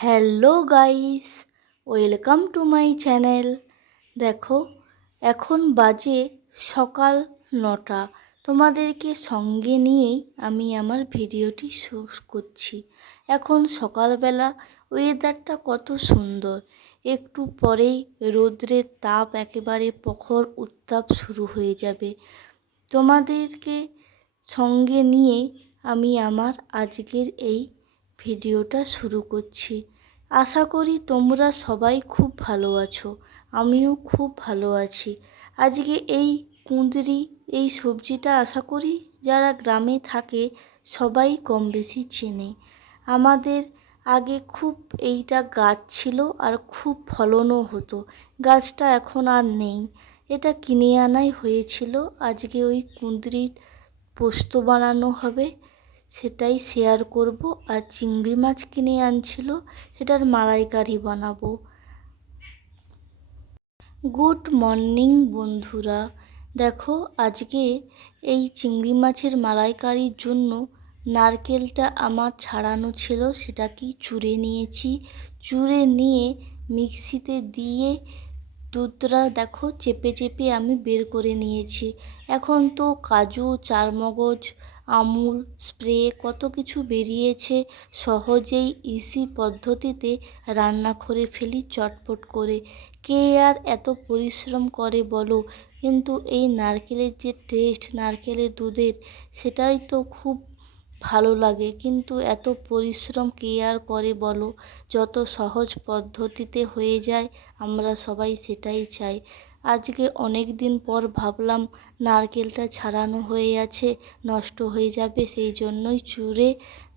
Hello guys, welcome to my channel. দেখো, এখন বাজে সকাল 9টা। তোমাদেরকে সঙ্গে নিয়েই আমি আমার ভিডিওটি শুরু করছি। এখন সকালবেলা ওয়েদারটা কত সুন্দর। একটু পরেই রৌদ্রের তাপ একেবারে প্রখর উত্তাপ শুরু হয়ে যাবে। তোমাদেরকে সঙ্গে নিয়ে আমি আমার আজকের এই ভিডিওটা শুরু করছি। আশা করি তোমরা সবাই খুব ভালো আছো, আমিও খুব ভালো আছি। আজকে এই কুঁদরি, এই সবজিটা আশা করি যারা গ্রামে থাকে সবাই কম বেশি চেনে। আমাদের আগে খুব এইটা গাছ ছিল আর খুব ফলনও হতো। গাছটা এখন আর নেই, এটা কিনে আনাই হয়েছিল। আজকে ওই কুঁদরির পোস্ত বানানো হবে, সেটাই শেয়ার করব। আর চিংড়ি মাছ কিনে আনছিল, সেটার মালাইকারি বানাবো। গুড মর্নিং বন্ধুরা। দেখো, আজকে এই চিংড়ি মাছের মালাইকারির জন্য নারকেলটা আমার ছাড়ানো ছিল, সেটাকে চুড়ে নিয়েছি। চুড়ে নিয়ে মিক্সিতে দিয়ে দুধটা দেখো চেপে চেপে আমি বের করে নিয়েছি। এখন তো কাজু, চারমগজ, আমুল স্প্রে কত কিছু বেরিয়েছে, সহজেই ইজি পদ্ধতিতে রান্না করে ফেলি চটপট করে। কে আর এত পরিশ্রম করে বলো? কিন্তু এই নারকেলের যে টেস্ট, নারকেলের দুধের, সেটাই তো খুব ভালো লাগে। কিন্তু এত পরিশ্রম কে আর করে বলো? যত সহজ পদ্ধতিতে হয়ে যায় আমরা সবাই সেটাই চাই। আজকে অনেক দিন পর ভাবলাম নারকেলটা ছাড়ানো হয়ে আছে, নষ্ট হয়ে যাবে, সেই জন্যই চুড়ে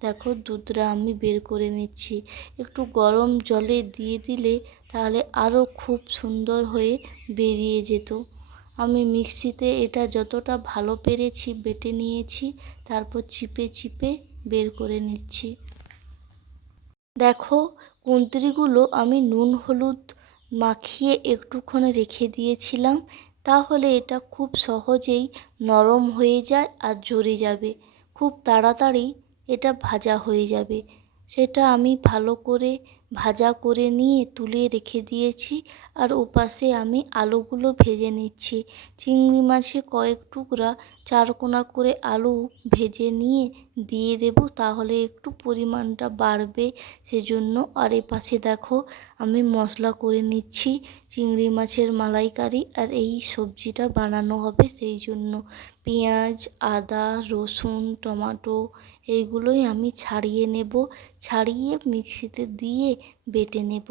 দেখো দুধটা আমি বের করে নিচ্ছি। একটু গরম জলে দিয়ে দিলে তাহলে আরও খুব সুন্দর হয়ে বেরিয়ে যেত। আমি মিক্সিতে এটা যতটা ভালো পেরেছি বেটে নিয়েছি, তারপর চিপে চিপে বের করে নিচ্ছি। দেখো, কুঁদরিগুলো আমি নুন হলুদ মাখিয়ে একটুক্ষণ রেখে দিয়েছিলাম, তাহলে এটা খুব সহজেই নরম হয়ে যায় আর জ্বরে যাবে। খুব তাড়াতাড়ি এটা ভাজা হয়ে যাবে। সেটা আমি ভালো করে ভাজা করে নিয়ে তুলে রেখে দিয়েছি। আর ওপাশে আমি আলুগুলো ভেজে নিচ্ছি। চিংড়ি মাছে কয়েক টুকরা চারকোনা করে আলু ভেজে নিয়ে দিয়ে দেব, তাহলে একটু পরিমাণটা বাড়বে সেজন্য। আর এপাশে দেখো আমি মশলা করে নিচ্ছি চিংড়ি মাছের মালাইকারি, আর এই সবজিটা বানানো হবে সেই জন্য পেঁয়াজ, আদা, রসুন, টমেটো এইগুলোই আমি ছাড়িয়ে নেব। ছাড়িয়ে মিক্সিতে দিয়ে বেটে নেব।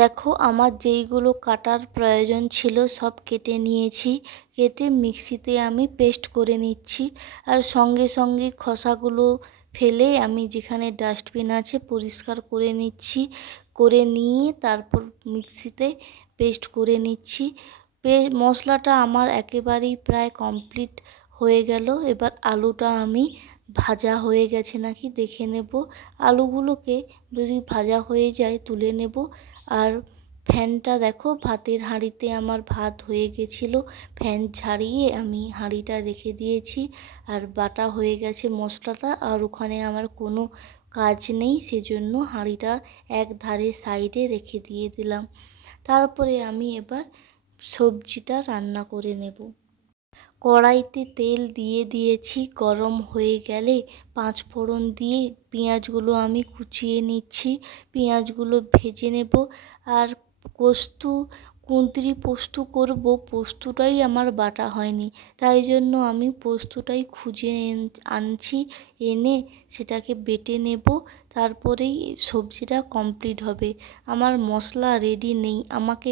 দেখো, আমার যেইগুলো কাটার প্রয়োজন ছিল সব কেটে নিয়েছি। কেটে মিক্সিতে আমি পেস্ট করে নিচ্ছি। আর সঙ্গে সঙ্গে খোসাগুলো ফেলে আমি যেখানে ডাস্টবিন আছে পরিষ্কার করে নিচ্ছি। করে নিয়ে তারপর মিক্সিতে পেস্ট করে নিচ্ছি। মশলাটা আমার একেবারেই প্রায় কমপ্লিট হয়ে গেল। এবার আলুটা আমি ভাজা হয়ে গেছে নাকি দেখে নেব। আলুগুলোকে যদি ভাজা হয়ে যায় তুলে নেব। আর ফ্যানটা দেখো, ভাতের হাঁড়িতে আমার ভাত হয়ে গেছিলো, ফ্যান ছাড়িয়ে আমি হাঁড়িটা রেখে দিয়েছি। আর বাটা হয়ে গেছে মশলাটা, আর ওখানে আমার কোনো কাজ নেই, সেজন্য হাঁড়িটা এক ধারে সাইডে রেখে দিয়ে দিলাম। তারপরে আমি এবার সবজিটা রান্না করে নেব। কড়াইতে তেল দিয়ে দিয়েছি, গরম হয়ে গেলে 5 ফোড়ন দিয়ে পেঁয়াজগুলো আমি কুচিয়ে নিচ্ছি। পেঁয়াজগুলো ভেজে নেব। আর কুঁদরি পোস্ত করব, পোস্তটাই আমার বাটা হয়নি, তাই জন্য আমি পোস্তটাই খুঁজে আনছি, এনে সেটাকে বেটে নেব, তারপরেই সবজিটা কমপ্লিট হবে। আমার মশলা রেডি নেই, আমাকে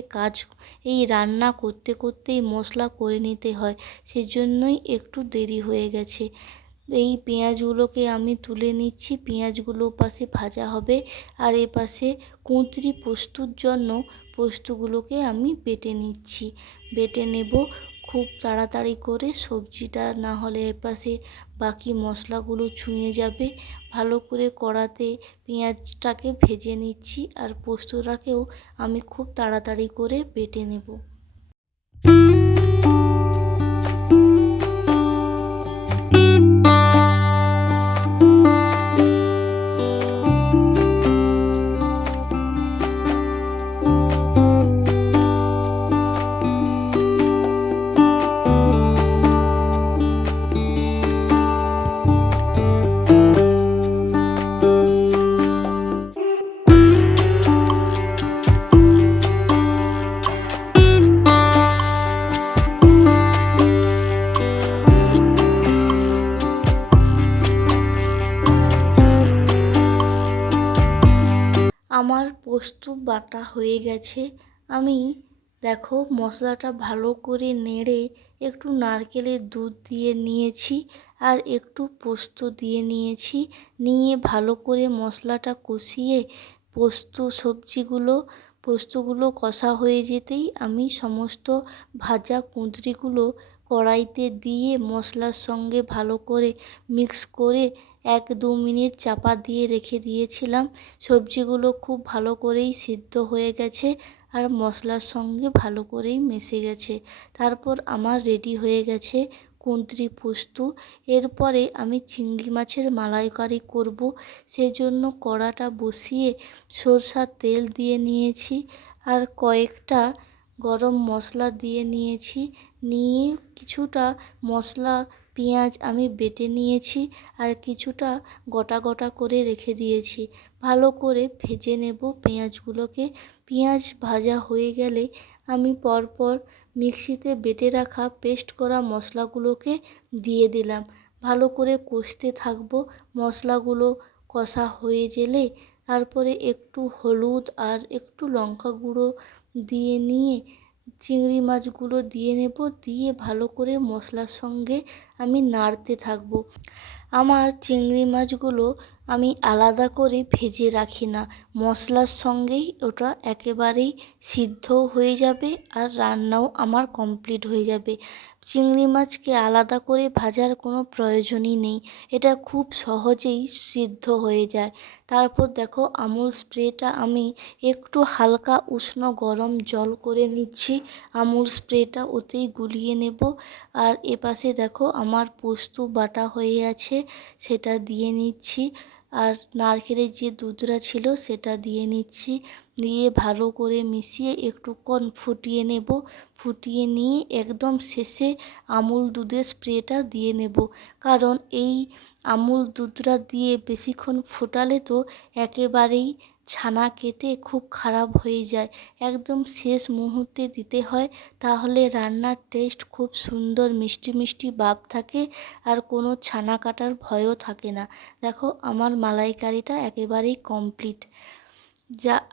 এই রান্না করতে করতেই মশলা করে নিতে হয়, সেজন্যই একটু দেরি হয়ে গেছে। এই পেঁয়াজগুলোকে আমি তুলে নিচ্ছি, পেঁয়াজগুলো পাশে ভাজা হবে, আর এপাশে কুঁদরি পোস্তর জন্য পোস্তগুলোকে আমি বেটে নিচ্ছি, বেটে নেব খুব তাড়াতাড়ি করে, সবজিটা না হলে এপাশে বাকি মশলাগুলো ছুঁয়ে যাবে। ভালো করে কড়াতে পেঁয়াজটাকে ভেজে নিচ্ছি, আর পোস্তটাকেও আমি খুব তাড়াতাড়ি করে বেটে নেব। আমার পোস্ত বাটা হয়ে গেছে। আমি দেখো মশলাটা ভালো করে নেড়ে একটু নারকেলের দুধ দিয়ে নিয়েছি, আর একটু পোস্ত দিয়ে নিয়েছি, নিয়ে ভালো করে মশলাটা কষিয়ে পোস্তগুলো কষা হয়ে যেতেই আমি সমস্ত ভাজা কুঁদরিগুলো কড়াইতে দিয়ে মশলার সঙ্গে ভালো করে মিক্স করে 1-2 মিনিট চাপা দিয়ে রেখে দিয়েছিলাম। সবজিগুলো খুব ভালো করেই সিদ্ধ হয়ে গেছে, আর মশলার সঙ্গে ভালো করেই মিশে গেছে। তারপর আমার রেডি হয়ে গেছে কুঁদরি পোস্ত। এরপরে আমি চিংড়ি মাছের মালাইকারি করব, সেজন্য কড়াটা বসিয়ে সরষার তেল দিয়ে নিয়েছি, আর কয়েকটা গরম মশলা দিয়ে নিয়েছি, নিয়ে কিছুটা মশলা পেঁয়াজ আমি বেটে নিয়েছি, আর কিছুটা গোটা গোটা করে রেখে দিয়েছি। ভালো করে ভেজে নেব পেঁয়াজগুলোকে। পেঁয়াজ ভাজা হয়ে গেলে আমি পরপর মিক্সিতে বেটে রাখা পেস্ট করা মশলাগুলোকে দিয়ে দিলাম। ভালো করে কষতে থাকবো, মশলাগুলো কষা হয়ে গেলে তারপরে একটু হলুদ আর একটু লঙ্কা গুঁড়ো দিয়ে নিয়ে চিংড়ি মাছগুলো দিয়ে নেব, দিয়ে ভালো করে মশলার সঙ্গে আমি নাড়তে থাকবো। আমার চিংড়ি মাছগুলো আমি আলাদা করে ভেজে রাখি না, মশলার সঙ্গেই ওটা একেবারেই সিদ্ধও হয়ে যাবে, আর রান্নাও আমার কমপ্লিট হয়ে যাবে। চিংড়ি মাছকে আলাদা করে ভাজার কোনো প্রয়োজনই নেই, এটা খুব সহজেই সিদ্ধ হয়ে যায়। তারপর দেখো আমুল স্প্রেটা আমি একটু হালকা উষ্ণ গরম জল করে নিচ্ছি, আমুল স্প্রেটা ওতেই গুলিয়ে নেব। আর এপাশে দেখো আমার পোস্ত বাটা হয়ে আছে, সেটা দিয়ে নিচ্ছি, আর নারকেলের যে দুধটা ছিল সেটা দিয়ে নিচ্ছি, দিয়ে ভালো করে মিশিয়ে একটুক্ষণ ফুটিয়ে নেব। ফুটিয়ে নিয়ে একদম শেষে আমুল দুধের স্প্রেটা দিয়ে নেব, কারণ এই আমুল দুধটা দিয়ে বেশিক্ষণ ফোটালে তো একেবারেই ছানা কেটে খুব খারাপ হয়ে যায়, একদম শেষ মুহূর্তে দিতে হয়, তাহলে রান্নার টেস্ট খুব সুন্দর মিষ্টি মিষ্টি ভাব থাকে, আর কোনো ছানা কাটার ভয়ও থাকে না। দেখো আমার মালাইকারিটা একেবারেই কমপ্লিট।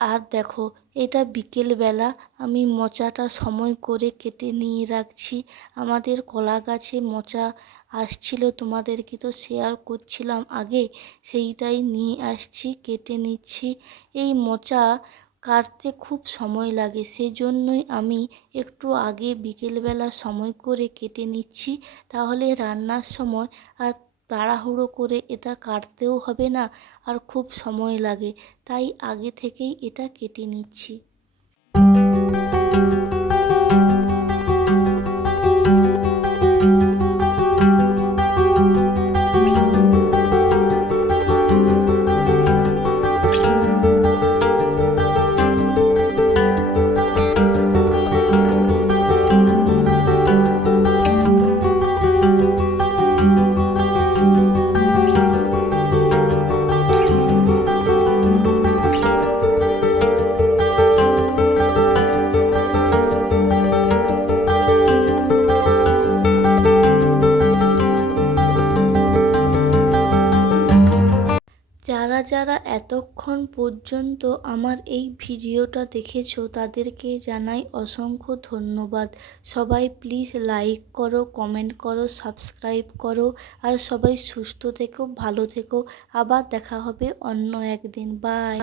আর দেখো এটা বিকেলবেলা আমি মোচাটা সময় করে কেটে নিয়ে রাখছি, আমাদের কলা গাছে মোচা আসছিল, তোমাদেরকে তো শেয়ার করছিলাম আগে, সেইটাই নিয়ে আসছি, কেটে নিচ্ছি। এই মোচা কাটতে খুব সময় লাগে, সেই জন্যই আমি একটু আগে বিকেলবেলা সময় করে কেটে নিচ্ছি, তাহলে রান্নার সময় আর তাড়াহুড়ো করে এটা কাটতেও হবে না, আর খুব সময় লাগে, তাই আগে থেকেই এটা কেটে নিচ্ছি। এতক্ষণ পর্যন্ত আমার এই ভিডিওটা দেখেছো তাদেরকে জানাই অসংখ্য ধন্যবাদ। সবাই প্লিজ লাইক করো, কমেন্ট করো, সাবস্ক্রাইব করো। আর সবাই সুস্থ থেকো, ভালো থেকো। আবার দেখা হবে অন্য একদিন। বাই।